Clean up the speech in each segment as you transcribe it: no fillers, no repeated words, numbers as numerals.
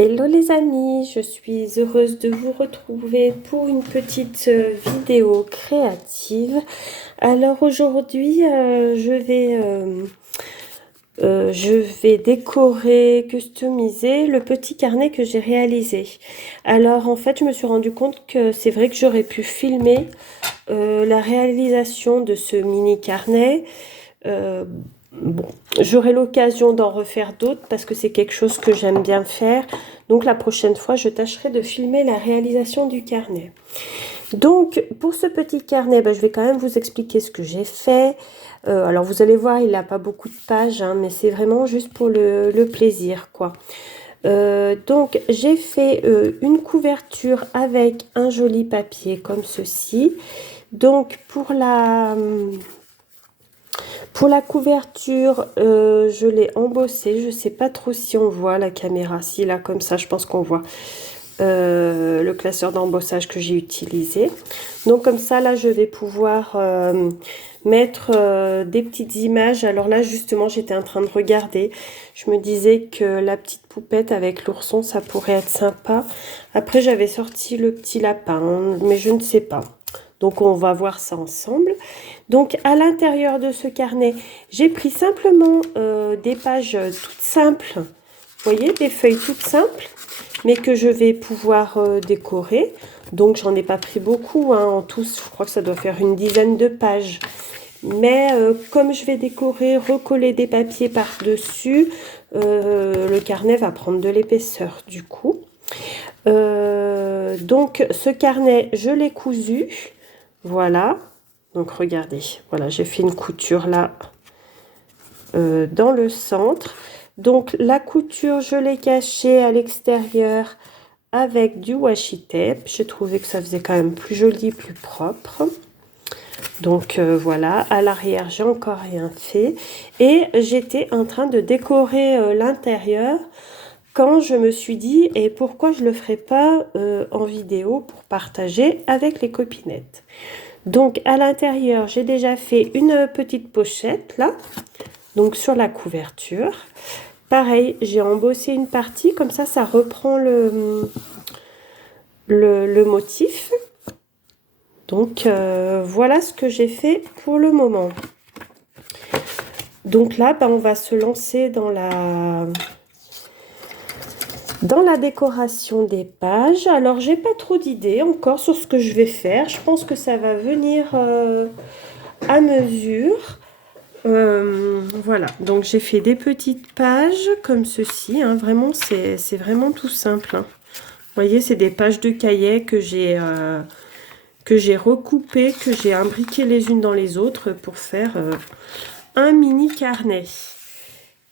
Hello les amis, je suis heureuse de vous retrouver pour une petite vidéo créative. Alors aujourd'hui, je vais décorer, customiser le petit carnet que j'ai réalisé. Alors en fait, je me suis rendu compte que c'est vrai que j'aurais pu filmer la réalisation de ce mini carnet. Bon, j'aurai l'occasion d'en refaire d'autres parce que c'est quelque chose que j'aime bien faire. Donc la prochaine fois, je tâcherai de filmer la réalisation du carnet. Donc pour ce petit carnet, je vais quand même vous expliquer ce que j'ai fait. Alors vous allez voir, il n'a pas beaucoup de pages, hein, mais c'est vraiment juste pour le plaisir, quoi. Donc j'ai fait une couverture avec un joli papier comme ceci. Donc pour la couverture, je l'ai embossé. Je ne sais pas trop si on voit la caméra. Si là, comme ça, je pense qu'on voit le classeur d'embossage que j'ai utilisé. Donc comme ça, là, je vais pouvoir mettre des petites images. Alors là, justement, j'étais en train de regarder. Je me disais que la petite poupette avec l'ourson, ça pourrait être sympa. Après, j'avais sorti le petit lapin, mais je ne sais pas. Donc on va voir ça ensemble. Donc à l'intérieur de ce carnet, j'ai pris simplement des pages toutes simples. Vous voyez, des feuilles toutes simples, mais que je vais pouvoir décorer. Donc j'en ai pas pris beaucoup, hein, en tout, je crois que ça doit faire une dizaine de pages. Mais comme je vais décorer, recoller des papiers par-dessus, le carnet va prendre de l'épaisseur du coup. Donc ce carnet, je l'ai cousu. Voilà, donc regardez, voilà, j'ai fait une couture là dans le centre. Donc la couture, je l'ai cachée à l'extérieur avec du washi tape. J'ai trouvé que ça faisait quand même plus joli, plus propre. Donc voilà, à l'arrière, j'ai encore rien fait. Et j'étais en train de décorer l'intérieur quand je me suis dit, et pourquoi je ne le ferai pas en vidéo pour partager avec les copinettes. Donc à l'intérieur, j'ai déjà fait une petite pochette là, donc sur la couverture. Pareil, j'ai embossé une partie, comme ça reprend le motif. Donc voilà ce que j'ai fait pour le moment. Donc là, on va se lancer dans la décoration des pages. Alors j'ai pas trop d'idées encore sur ce que je vais faire. Je pense que ça va venir à mesure. Voilà, donc j'ai fait des petites pages comme ceci, hein. Vraiment c'est vraiment tout simple, hein. Vous voyez, c'est des pages de cahier que j'ai recoupées, que j'ai imbriquées les unes dans les autres pour faire un mini carnet.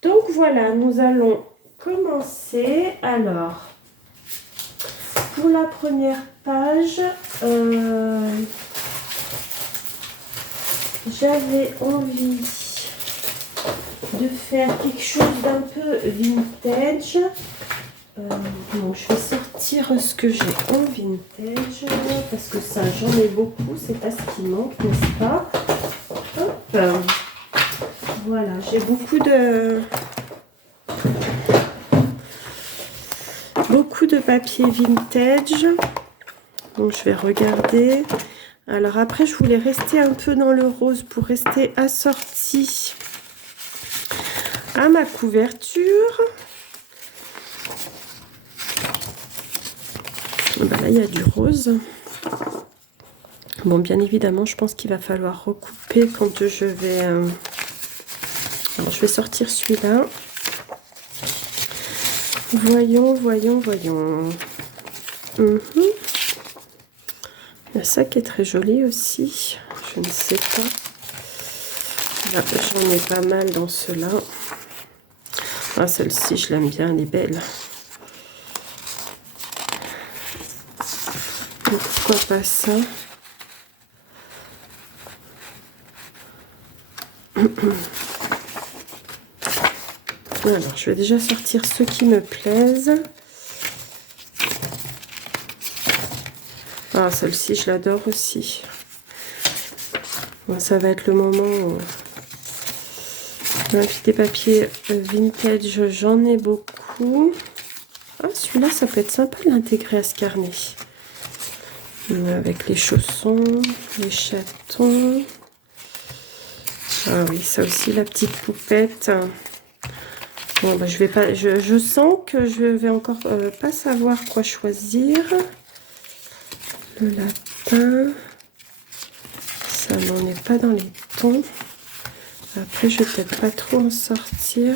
Donc voilà, nous allons commencer. Alors pour la première page, j'avais envie de faire quelque chose d'un peu vintage. Donc je vais sortir ce que j'ai en vintage parce que ça, j'en ai beaucoup, c'est pas ce qui manque, n'est-ce pas? Hop. Voilà, j'ai beaucoup de papier vintage. Donc je vais regarder. Alors après, je voulais rester un peu dans le rose pour rester assortie à ma couverture. Là, il y a du rose. Bon, bien évidemment, je pense qu'il va falloir recouper quand je vais... Alors, je vais sortir celui-là. Voyons. Il y a ça qui est très joli aussi. Je ne sais pas. Là, j'en ai pas mal dans ceux-là. Ah, celle-ci, je l'aime bien, elle est belle. Donc, pourquoi pas ça? Alors, je vais déjà sortir ceux qui me plaisent. Ah, celle-ci, je l'adore aussi. Bon, ça va être le moment où... Des papiers vintage, j'en ai beaucoup. Ah, celui-là, ça peut être sympa de l'intégrer à ce carnet. Avec les chaussons, les chatons. Ah oui, ça aussi, la petite poupette. Bon, bah, je vais pas. Je sens que je vais encore pas savoir quoi choisir. Le lapin. Ça n'en est pas dans les tons. Après, je vais peut-être pas trop en sortir.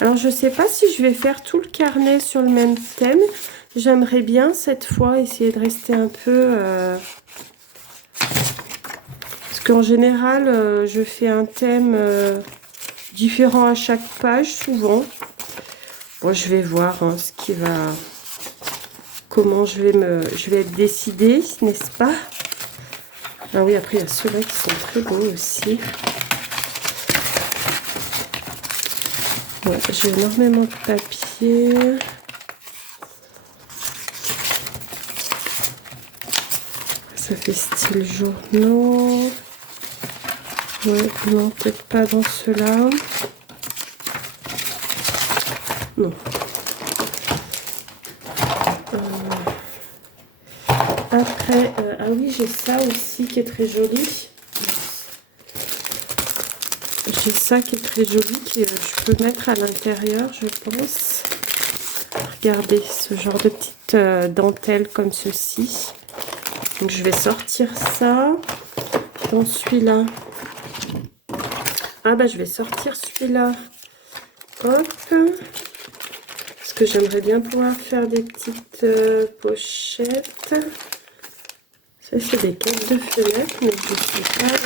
Alors, je sais pas si je vais faire tout le carnet sur le même thème. J'aimerais bien, cette fois, essayer de rester un peu... Parce qu'en général, je fais un thème différent à chaque page, souvent. Bon, je vais voir hein, ce qui va... Comment je vais être décidée, n'est-ce pas? Ah oui, après, il y a ceux-là qui sont très beaux aussi. Ouais, j'ai énormément de papier. Ça fait style journaux. Ouais, non, peut-être pas dans ceux-là. Non. Après, ah oui, j'ai ça aussi qui est très joli. J'ai ça qui est très joli, que je peux mettre à l'intérieur, je pense. Regardez, ce genre de petite dentelle comme ceci. Donc, je vais sortir ça. Dans celui-là. Ah bah, je vais sortir celui-là. Hop. Parce que j'aimerais bien pouvoir faire des petites pochettes. Ça, c'est des cartes de fenêtre, mais je ne sais pas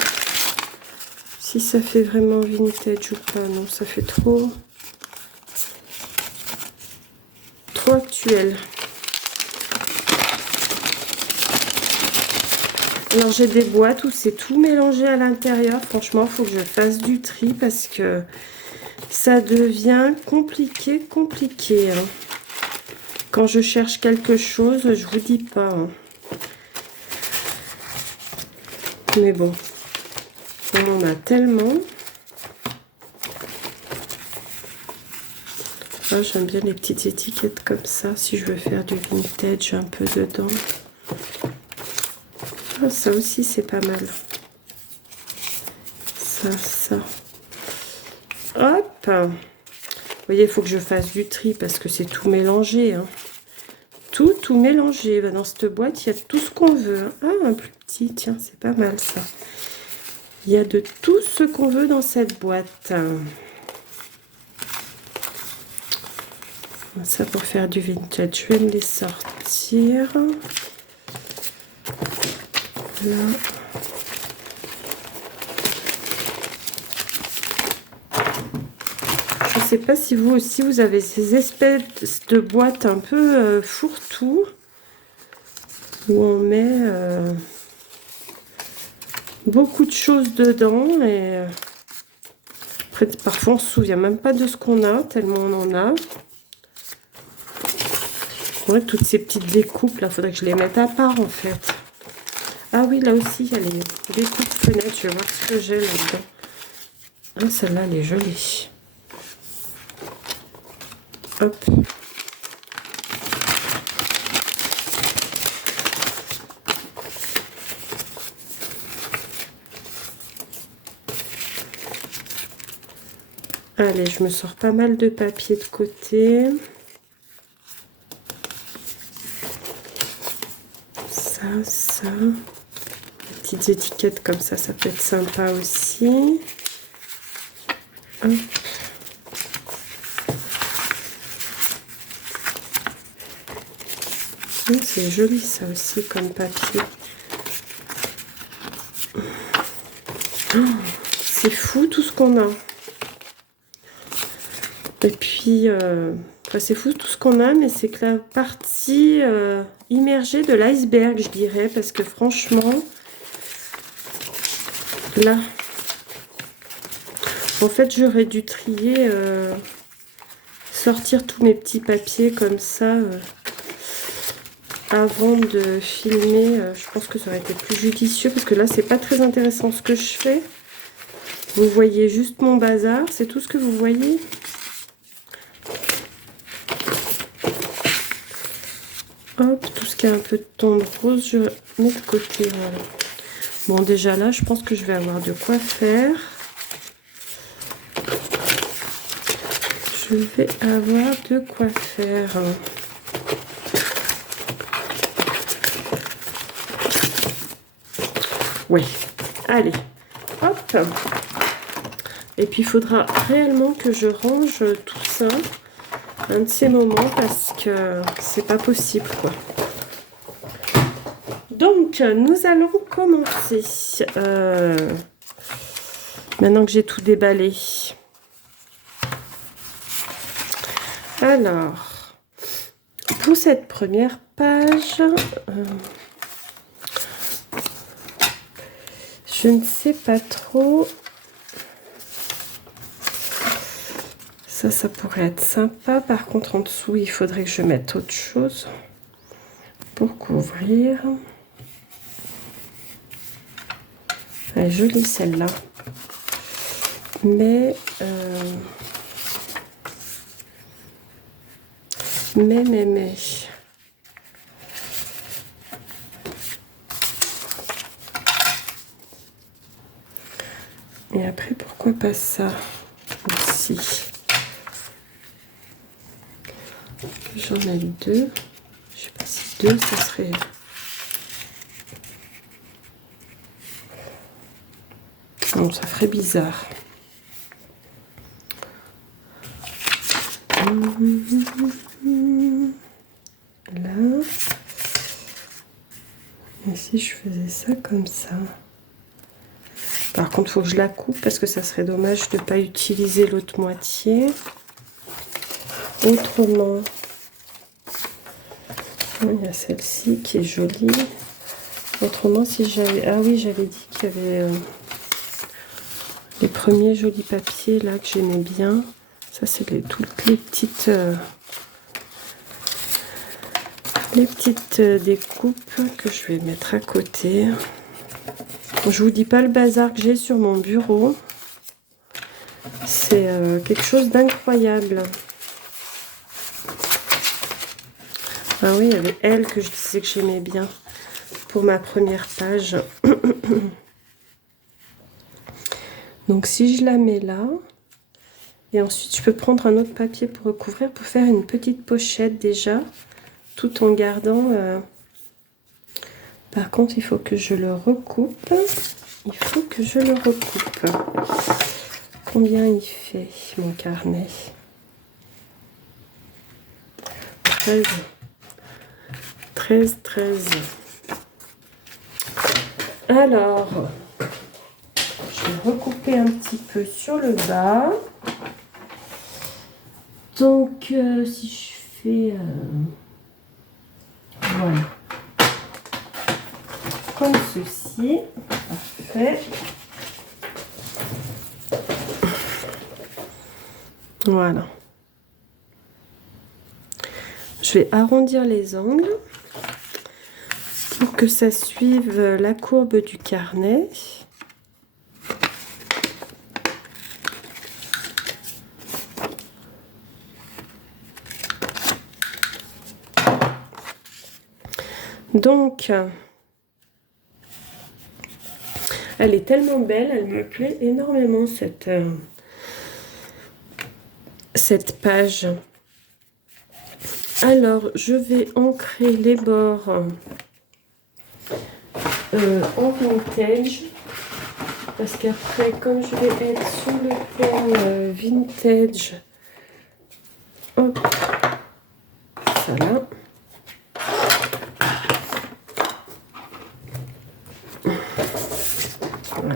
si ça fait vraiment vintage ou pas. Non, ça fait trop actuel. Alors, j'ai des boîtes où c'est tout mélangé à l'intérieur. Franchement, il faut que je fasse du tri parce que ça devient compliqué. Hein. Quand je cherche quelque chose, je vous dis pas. Hein. Mais bon, on en a tellement. Ah, j'aime bien les petites étiquettes comme ça, si je veux faire du vintage un peu dedans. Ah, ça aussi, c'est pas mal. Ça. Hop! Vous voyez, il faut que je fasse du tri parce que c'est tout mélangé. Hein. Tout mélangé. Dans cette boîte, il y a tout ce qu'on veut. Ah, un plus petit, tiens, c'est pas mal ça. Il y a de tout ce qu'on veut dans cette boîte. Ça pour faire du vintage, je vais me les sortir. Là. Je sais pas si vous aussi vous avez ces espèces de boîtes un peu fourre-tout où on met beaucoup de choses dedans et après, parfois on se souvient même pas de ce qu'on a tellement on en a. Ouais, toutes ces petites découpes là, faudrait que je les mette à part en fait. Ah oui, là aussi il y a les découpes fenêtres, je vais voir ce que j'ai là-dedans. Ah, celle-là elle est jolie. Hop. Allez, je me sors pas mal de papier de côté. Ça. Des petites étiquettes comme ça peut être sympa aussi. Hop. C'est joli ça aussi comme papier. Oh, c'est fou tout ce qu'on a. Et puis, c'est fou tout ce qu'on a, mais c'est que la partie immergée de l'iceberg, je dirais, parce que franchement, là, en fait, j'aurais dû trier, sortir tous mes petits papiers comme ça avant de filmer. Je pense que ça aurait été plus judicieux, parce que là, c'est pas très intéressant ce que je fais. Vous voyez juste mon bazar, c'est tout ce que vous voyez. Hop, tout ce qui a un peu de ton de rose, je mets de côté. Voilà. Bon, déjà là, je pense que je vais avoir de quoi faire. Je vais avoir de quoi faire. Oui, allez, hop. Et puis, il faudra réellement que je range tout ça un de ces moments parce que c'est pas possible, quoi. Donc, nous allons commencer. Maintenant que j'ai tout déballé. Alors, pour cette première page, je ne sais pas trop. Ça pourrait être sympa. Par contre, en dessous, il faudrait que je mette autre chose pour couvrir. Elle est jolie celle-là. Mais, Et après, pourquoi pas ça aussi? J'en ai deux. Je sais pas si deux, ça serait... Non, ça ferait bizarre. Là. Et si je faisais ça comme ça? Par contre, il faut que je la coupe parce que ça serait dommage de ne pas utiliser l'autre moitié. Autrement, il y a celle-ci qui est jolie. Autrement, si j'avais... Ah oui, j'avais dit qu'il y avait les premiers jolis papiers là que j'aimais bien. Ça, c'est toutes les petites... découpes que je vais mettre à côté. Je vous dis pas le bazar que j'ai sur mon bureau. C'est quelque chose d'incroyable. Ah oui, il y avait elle que je disais que j'aimais bien pour ma première page. Donc si je la mets là, et ensuite je peux prendre un autre papier pour recouvrir, pour faire une petite pochette déjà, tout en gardant... Par contre, il faut que je le recoupe. Il faut que je le recoupe. Combien il fait, mon carnet? 13. 13, 13. Alors, je vais recouper un petit peu sur le bas. Donc, si je fais... voilà. Comme ceci. Parfait. Voilà. Je vais arrondir les angles pour que ça suive la courbe du carnet. Donc, elle est tellement belle, elle me plaît énormément cette page. Alors, je vais ancrer les bords en vintage. Parce qu'après, comme je vais être sur le thème vintage, hop, ça là. Voilà.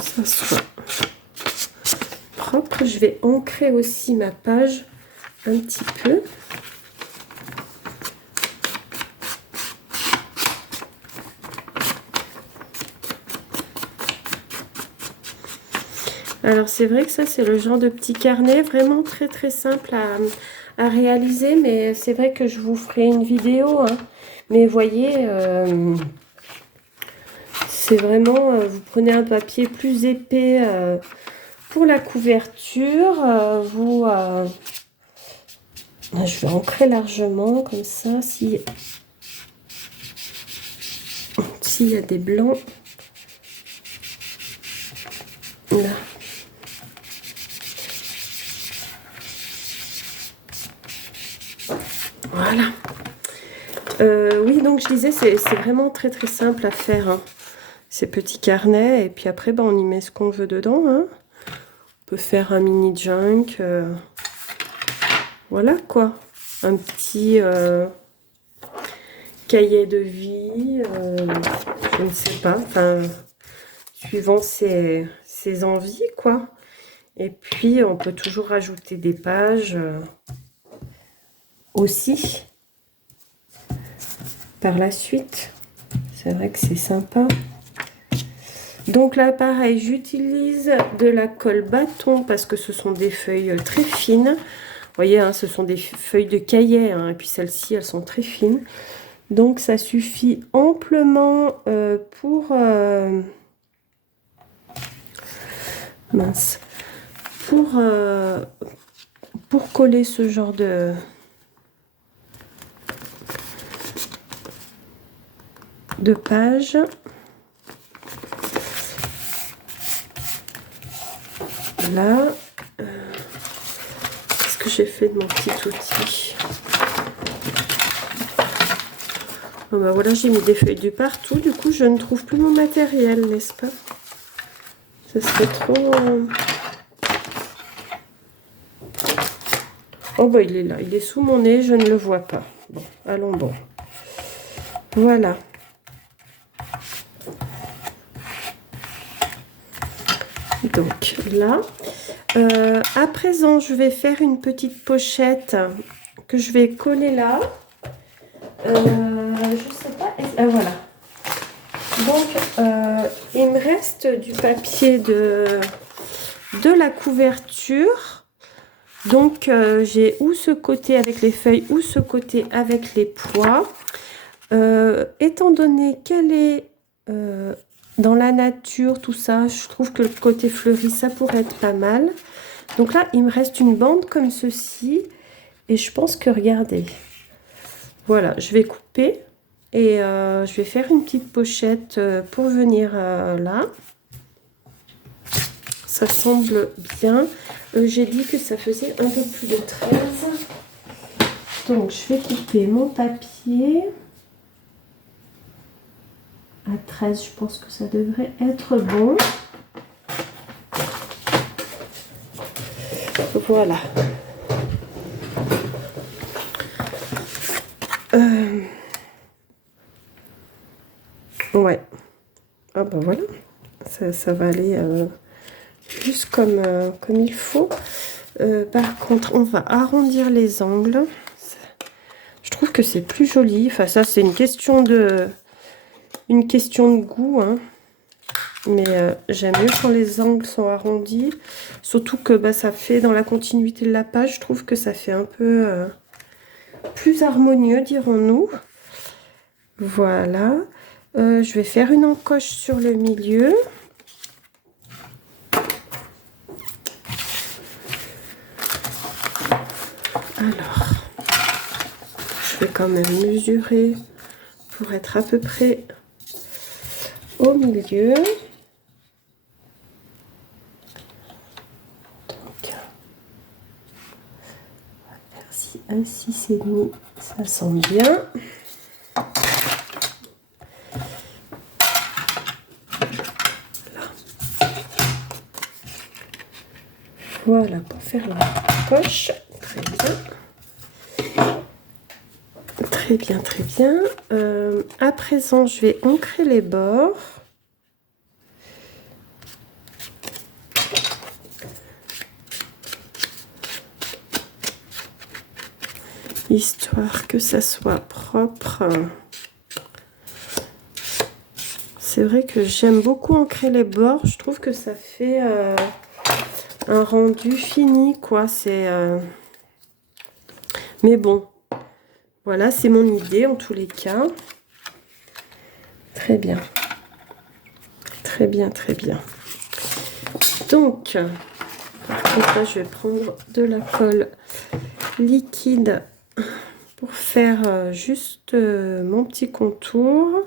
Ça soit propre. Je vais ancrer aussi ma page un petit peu. Alors c'est vrai que ça c'est le genre de petit carnet vraiment très très simple à réaliser, mais c'est vrai que je vous ferai une vidéo, hein. Mais voyez, C'est vraiment, vous prenez un papier plus épais pour la couverture. Je vais ancrer largement comme ça. S'il y a des blancs, là. Voilà. Oui, donc je disais, c'est vraiment très très simple à faire, hein, ces petits carnets. Et puis après, on y met ce qu'on veut dedans, hein. On peut faire un mini junk. Voilà quoi. Un petit cahier de vie. Je ne sais pas. Enfin, suivant ses envies, quoi. Et puis, on peut toujours rajouter des pages aussi par la suite. C'est vrai que c'est sympa. Donc là, pareil, j'utilise de la colle bâton parce que ce sont des feuilles très fines. Vous voyez, hein, ce sont des feuilles de cahier, hein, et puis celles-ci, elles sont très fines. Donc ça suffit amplement mince, pour coller ce genre de page. Là, qu'est-ce que j'ai fait de mon petit outil? Bon, bah voilà, j'ai mis des feuilles de partout. Du coup, je ne trouve plus mon matériel, n'est-ce pas? Ce serait trop... Oh bah il est là, il est sous mon nez, je ne le vois pas. Bon, allons bon. Voilà. Donc là, à présent, je vais faire une petite pochette que je vais coller là. Je sais pas. Ah voilà. Donc, il me reste du papier de la couverture. Donc, j'ai ou ce côté avec les feuilles ou ce côté avec les pois. Étant donné qu'elle est dans la nature, tout ça, je trouve que le côté fleuri, ça pourrait être pas mal. Donc là, il me reste une bande comme ceci. Et je pense que, regardez, voilà, je vais couper. Et je vais faire une petite pochette pour venir là. Ça semble bien. J'ai dit que ça faisait un peu plus de 13. Donc, je vais couper mon papier. À 13, je pense que ça devrait être bon. Voilà. Ouais. Ah ben voilà. Ça va aller juste comme il faut. Par contre, on va arrondir les angles. Je trouve que c'est plus joli. Enfin, ça, c'est une question de goût, hein. Mais j'aime mieux quand les angles sont arrondis. Surtout que ça fait dans la continuité de la page. Je trouve que ça fait un peu plus harmonieux, dirons-nous. Voilà. Je vais faire une encoche sur le milieu. Alors, je vais quand même mesurer pour être à peu près au milieu. Donc, on va faire un 6,5, ça semble bien. Voilà, pour faire la poche. Très bien. Très bien, très bien. À présent, je vais ancrer les bords. Histoire que ça soit propre. C'est vrai que j'aime beaucoup ancrer les bords. Je trouve que ça fait un rendu fini, quoi. Mais bon, voilà, c'est mon idée en tous les cas. Très bien. Très bien, très bien. Donc, par contre, là, je vais prendre de la colle liquide pour faire juste mon petit contour.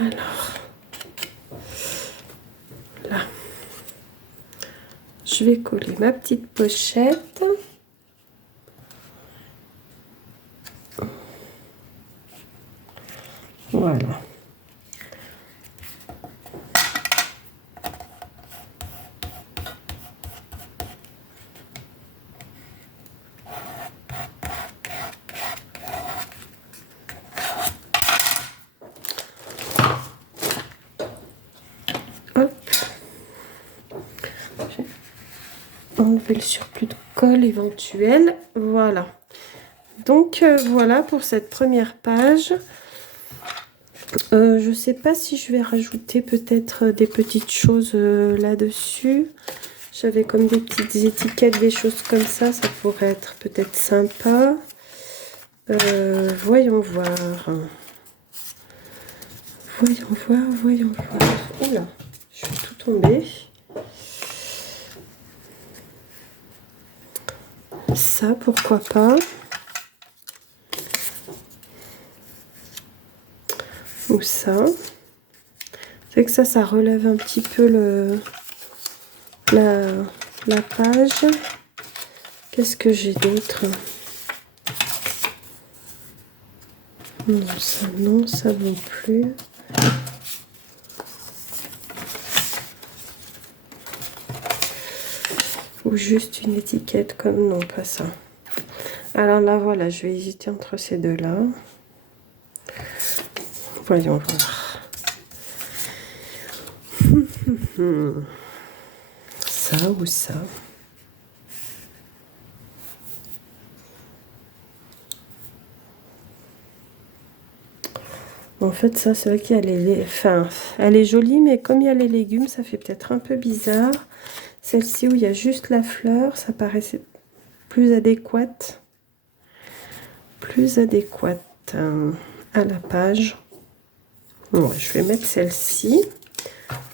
Alors, là, je vais coller ma petite pochette. Voilà. Hop. J'ai enlevé le surplus de colle éventuel. Voilà. Donc voilà pour cette première page. Je sais pas si je vais rajouter peut-être des petites choses là-dessus. J'avais comme des petites étiquettes, des choses comme ça. Ça pourrait être peut-être sympa. Voyons voir. Voyons voir, voyons voir. Oula, je suis tout tombée. Ça, pourquoi pas. Ou ça. C'est que ça relève un petit peu la page. Qu'est-ce que j'ai d'autre? Non, ça non plus. Ou juste une étiquette comme non, pas ça. Alors là, voilà, je vais hésiter entre ces deux-là. Voyons voir. Ça ou ça. En fait, ça, c'est vrai qu'il y a les... Enfin, elle est jolie, mais comme il y a les légumes, ça fait peut-être un peu bizarre. Celle-ci où il y a juste la fleur, ça paraissait plus adéquate. Plus adéquate à la page. Bon, je vais mettre celle-ci.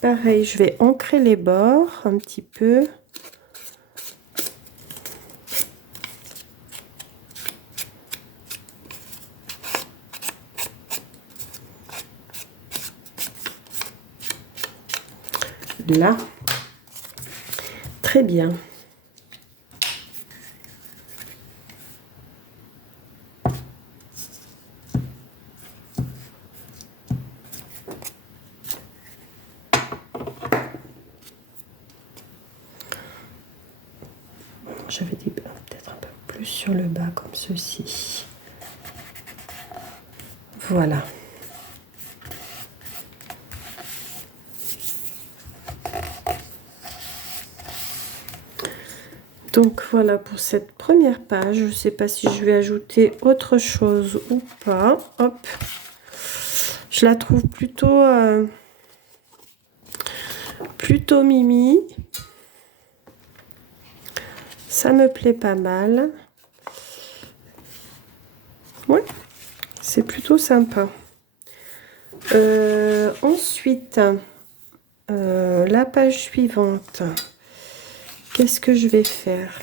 Pareil, je vais ancrer les bords un petit peu. Là. Très bien. J'avais dit peut-être un peu plus sur le bas comme ceci. Voilà. Donc voilà pour cette première page. Je ne sais pas si je vais ajouter autre chose ou pas. Hop. Je la trouve plutôt mimi. Ça me plaît pas mal. Ouais, c'est plutôt sympa. Ensuite, la page suivante. Qu'est-ce que je vais faire?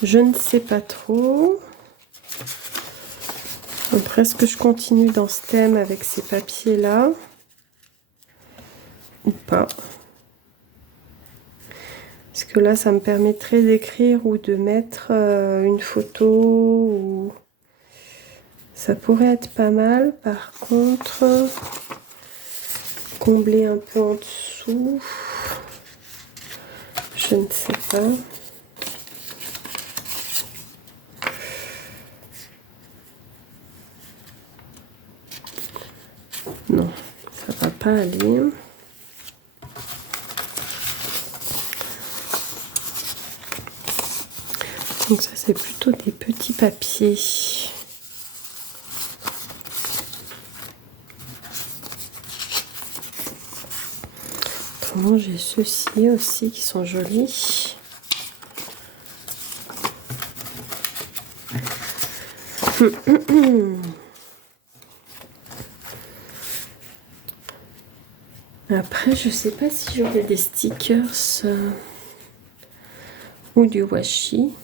Je ne sais pas trop. Après, est-ce que je continue dans ce thème avec ces papiers-là ou pas? Parce que là, ça me permettrait d'écrire ou de mettre une photo. Ou... Ça pourrait être pas mal. Par contre, combler un peu en dessous. Je ne sais pas. Non, ça va pas aller. Donc ça, c'est plutôt des petits papiers. Autrement, j'ai ceux-ci aussi qui sont jolis. Après, je sais pas si j'aurai des stickers ou du washi.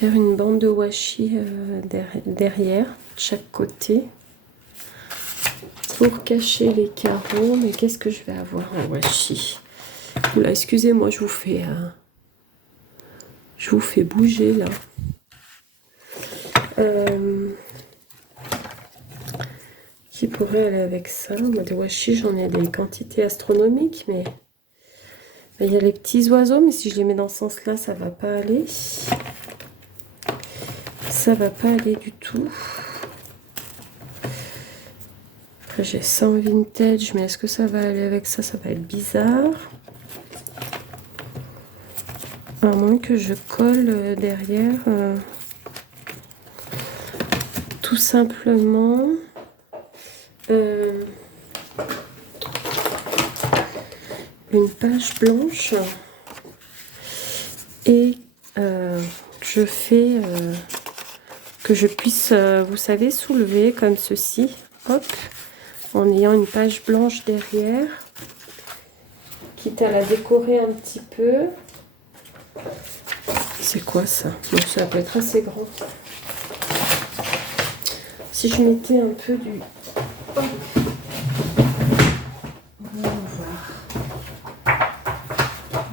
Faire une bande de washi derrière, de chaque côté, pour cacher les carreaux. Mais qu'est-ce que je vais avoir en washi? Oula, excusez-moi, je vous fais bouger là. Qui pourrait aller avec ça? Moi, des washi, j'en ai des quantités astronomiques, mais il y a les petits oiseaux, mais si je les mets dans ce sens-là, ça va pas aller. Ça va pas aller du tout. Après, j'ai ça en vintage, mais est-ce que ça va aller avec ça? Ça va être bizarre. À moins que je colle derrière. Tout simplement. Une page blanche. Et je fais que je puisse, vous savez, soulever comme ceci. Hop. En ayant une page blanche derrière, quitte à la décorer un petit peu. C'est quoi ça? Donc ça peut être assez grand. Si je mettais un peu du... Hop. On va voir.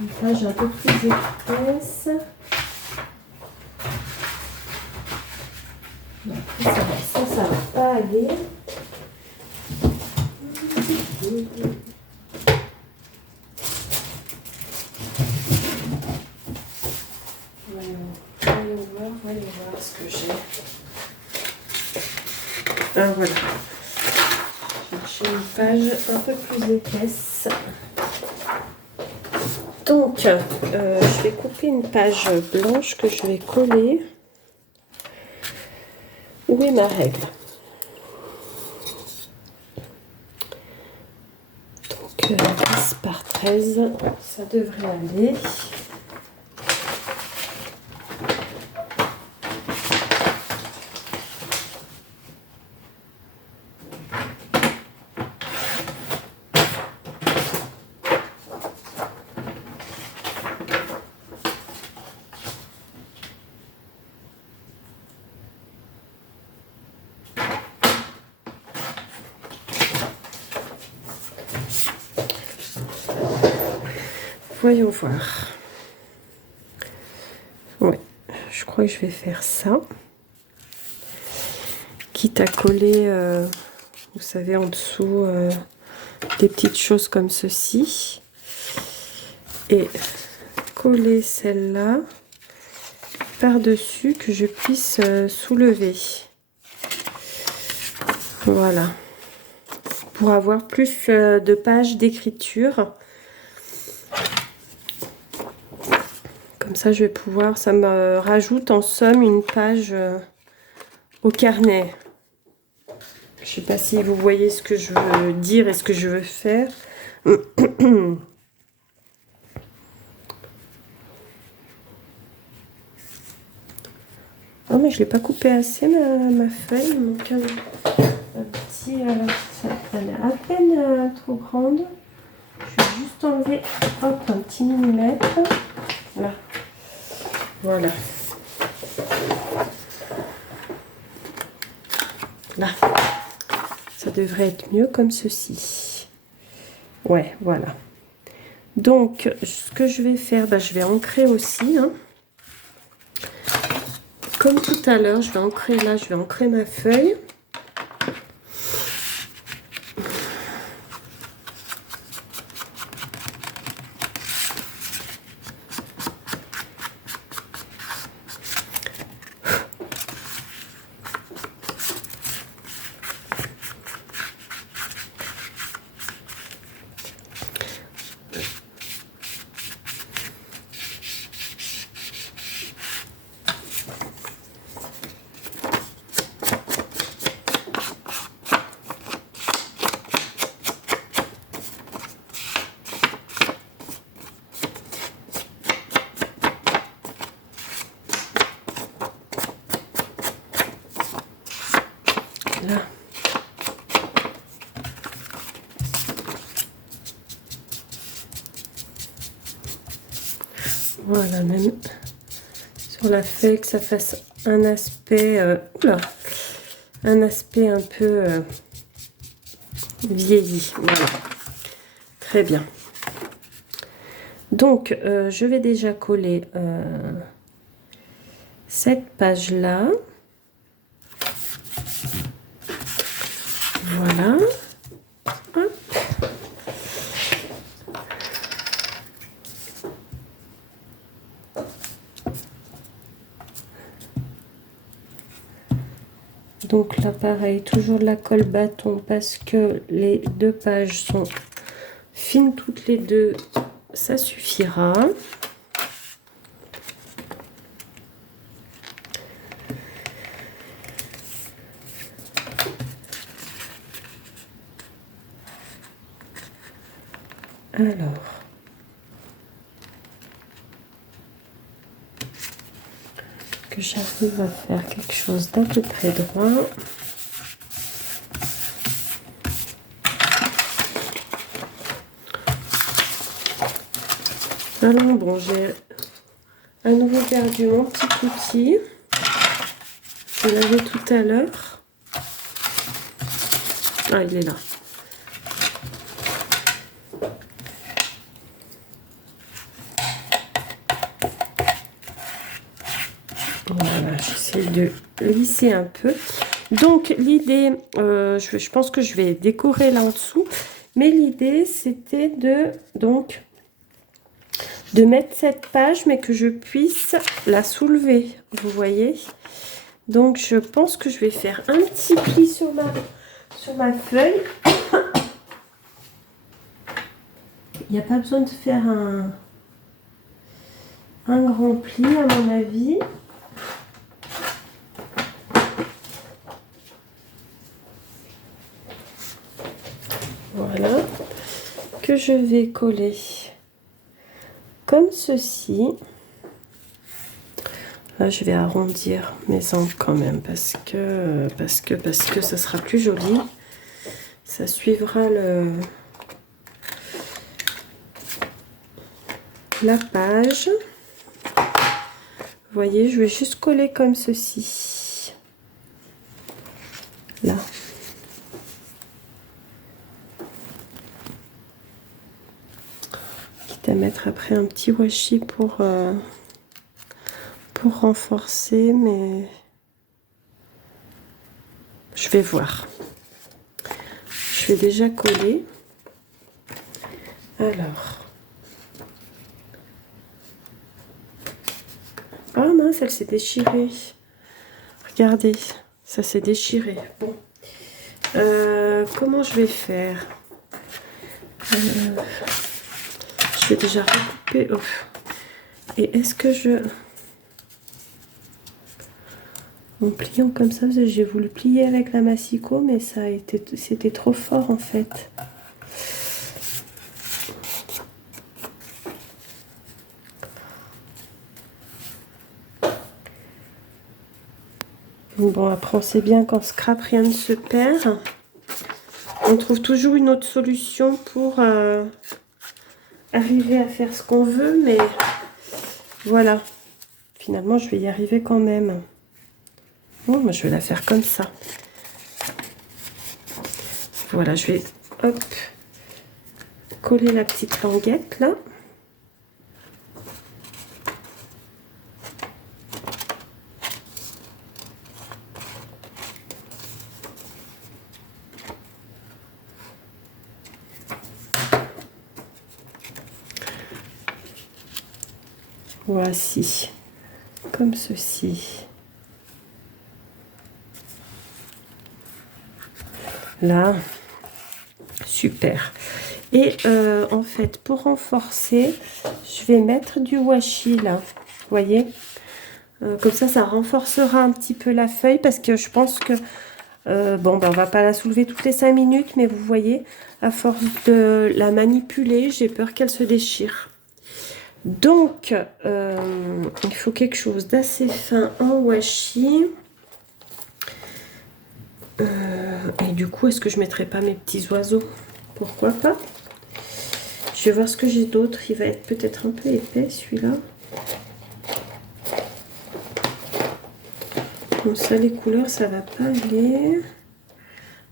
Une page un peu plus épaisse. Après, ça va pas aller. Voyons voir ce que j'ai. Ah voilà. Chercher une page un peu plus épaisse. Donc, je vais couper une page blanche que je vais coller. Où est ma règle? Donc, 10 par 13, ça devrait aller. Voyons voir. Ouais, je crois que je vais faire ça. Quitte à coller, vous savez, en dessous, des petites choses comme ceci. Et coller celle-là par-dessus que je puisse soulever. Voilà. Pour avoir plus de pages d'écriture. Comme ça, je vais pouvoir, ça me rajoute en somme une page au carnet. Je ne sais pas si vous voyez ce que je veux dire et ce que je veux faire. Oh, mais je ne l'ai pas coupé assez, ma feuille. Il manque un petit... elle est à peine trop grande. Je vais juste enlever hop, un petit millimètre. Voilà. Voilà. Là. Ça devrait être mieux comme ceci. Ouais, voilà. Donc, ce que je vais faire, je vais ancrer aussi. Hein. Comme tout à l'heure, je vais ancrer là, je vais ancrer ma feuille. Voilà, même sur la feuille, que ça fasse un aspect, un aspect un peu vieilli. Voilà, très bien. Donc, je vais déjà coller cette page-là. Voilà. Hop. Donc là, pareil, toujours de la colle bâton parce que les deux pages sont fines toutes les deux. Ça suffira. Alors, que j'arrive à faire quelque chose d'à peu près droit. Alors bon, j'ai à nouveau perdu mon petit outil. Je l'avais tout à l'heure. Ah, il est là. Voilà, j'essaie de lisser un peu. Donc l'idée, je pense que je vais décorer là en dessous. Mais l'idée, c'était de mettre cette page, mais que je puisse la soulever. Vous voyez? Donc je pense que je vais faire un petit pli sur ma feuille. Il n'y a pas besoin de faire un grand pli à mon avis. Voilà, que je vais coller comme ceci. Là, je vais arrondir mes angles quand même parce que ça sera plus joli. Ça suivra la page. Vous voyez, je vais juste coller comme ceci. Là. Quitte à mettre après un petit washi pour renforcer, mais je vais voir. Je vais déjà coller. Alors. Ah mince, elle s'est déchirée. Regardez, ça s'est déchiré. Bon. Comment je vais faire? Je vais déjà recouper. Oh. Et est-ce que en pliant comme ça, j'ai voulu plier avec la massicot, mais c'était trop fort en fait. Bon, après, on sait bien qu'en scrap, rien ne se perd. On trouve toujours une autre solution pour arriver à faire ce qu'on veut, mais voilà. Finalement, je vais y arriver quand même. Bon, moi, je vais la faire comme ça. Voilà, je vais, hop, coller la petite languette, là. Voici, comme ceci. Là, super. Et en fait, pour renforcer, je vais mettre du washi là. Vous voyez, comme ça renforcera un petit peu la feuille parce que je pense que bon, ben, on va pas la soulever toutes les 5 minutes, mais vous voyez, à force de la manipuler, j'ai peur qu'elle se déchire. Donc, il faut quelque chose d'assez fin en washi. Et du coup, est-ce que je ne mettrai pas mes petits oiseaux? Pourquoi pas? Je vais voir ce que j'ai d'autre. Il va être peut-être un peu épais celui-là. Bon, ça, les couleurs, ça va pas aller.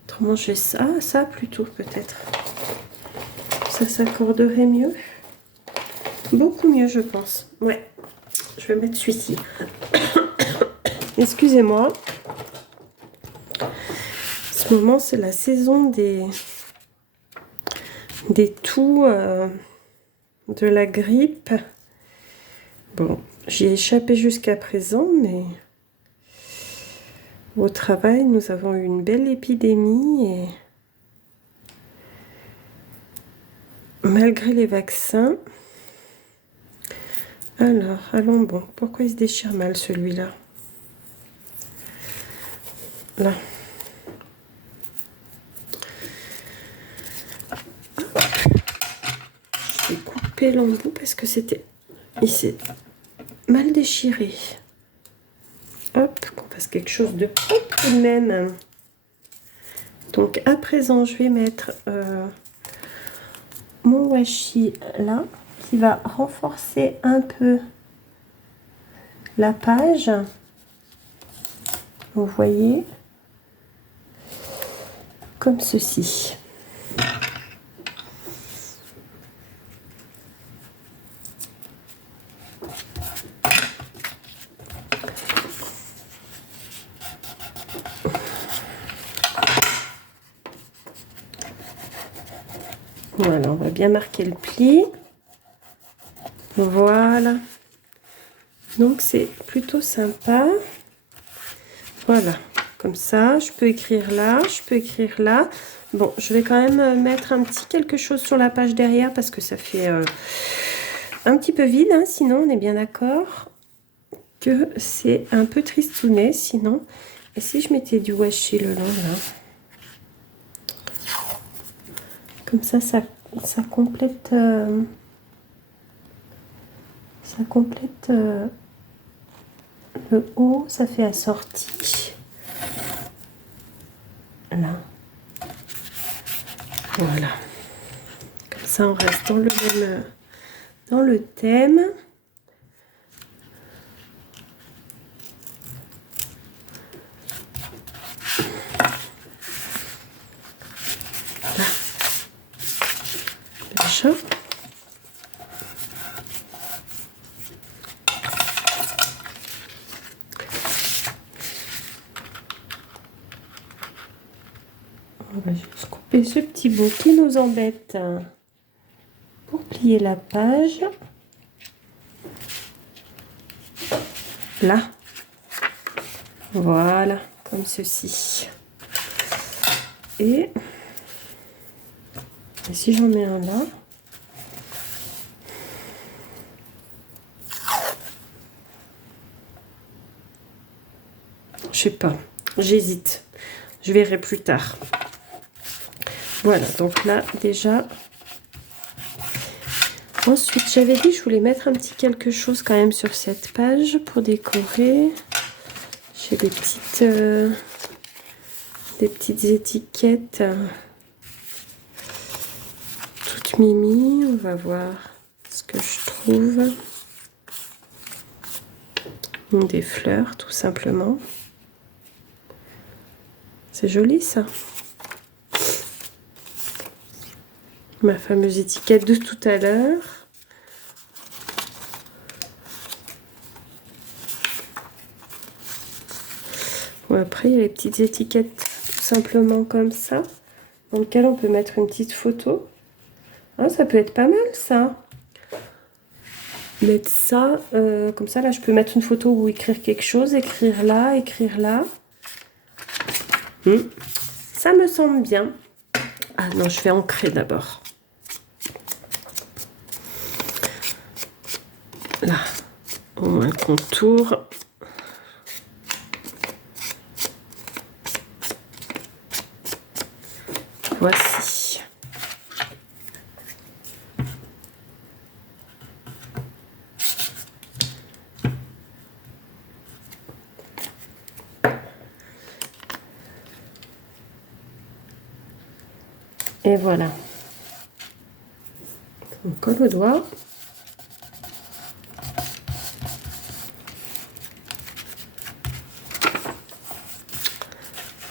Autrement, je vais ça plutôt peut-être. Ça s'accorderait mieux. Beaucoup mieux, je pense. Ouais, je vais mettre celui-ci. Excusez-moi. En ce moment, c'est la saison des toux, de la grippe. Bon, j'y ai échappé jusqu'à présent, mais au travail, nous avons eu une belle épidémie et malgré les vaccins. Alors, allons bon. Pourquoi il se déchire mal celui-là? Là. Je vais couper l'embout parce que c'était... Il s'est mal déchiré. Hop, qu'on fasse quelque chose de propre tout de même. Donc à présent, je vais mettre mon washi là, qui va renforcer un peu la page. Vous voyez, comme ceci. Voilà, on va bien marquer le pli. Voilà. Donc c'est plutôt sympa. Voilà, comme ça, je peux écrire là, je peux écrire là. Bon, je vais quand même mettre un petit quelque chose sur la page derrière parce que ça fait un petit peu vide, hein, sinon on est bien d'accord que c'est un peu tristounet sinon. Et si je mettais du washi le long là, comme ça complète, le haut, ça fait assorti. Là. Voilà. Comme ça, on reste dans le même, dans le thème. Là. Déjà. On va juste couper ce petit bout qui nous embête pour plier la page. Là. Voilà, comme ceci. Et si j'en mets un là. Je sais pas, j'hésite. Je verrai plus tard. Voilà, donc là, déjà. Ensuite, j'avais dit que je voulais mettre un petit quelque chose quand même sur cette page pour décorer. J'ai des petites étiquettes toutes mimi. On va voir ce que je trouve. Des fleurs, tout simplement. C'est joli, ça. Ma fameuse étiquette de tout à l'heure. Bon, après, il y a les petites étiquettes tout simplement comme ça, dans lequel on peut mettre une petite photo. Ah, ça peut être pas mal, ça. Mettre ça, comme ça, là, je peux mettre une photo ou écrire quelque chose, écrire là, écrire là. Ça me semble bien. Ah non, je vais ancrer d'abord. Là, au moins le contour. Voici. Et voilà. On colle au doigt.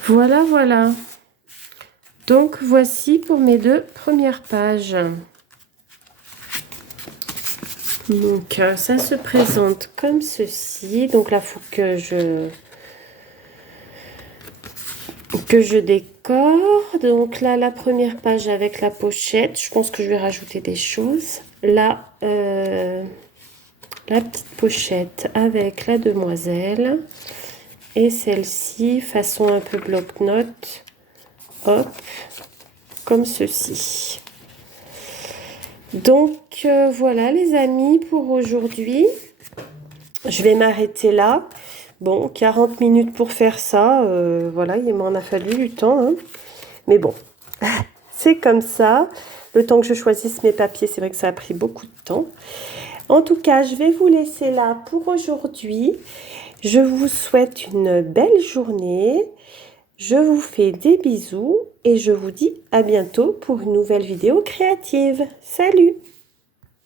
Voilà, voilà. Donc, voici pour mes 2 premières pages. Donc, ça se présente comme ceci. Donc là, il faut que je décore. Donc là, la première page avec la pochette. Je pense que je vais rajouter des choses. Là, la petite pochette avec la demoiselle. Et celle-ci, façon un peu bloc-notes. Hop, comme ceci. Donc, voilà les amis pour aujourd'hui. Je vais m'arrêter là. Bon, 40 minutes pour faire ça. Voilà, il m'en a fallu du temps. Hein. Mais bon, c'est comme ça. Le temps que je choisisse mes papiers, c'est vrai que ça a pris beaucoup de temps. En tout cas, je vais vous laisser là pour aujourd'hui. Je vous souhaite une belle journée. Je vous fais des bisous et je vous dis à bientôt pour une nouvelle vidéo créative. Salut!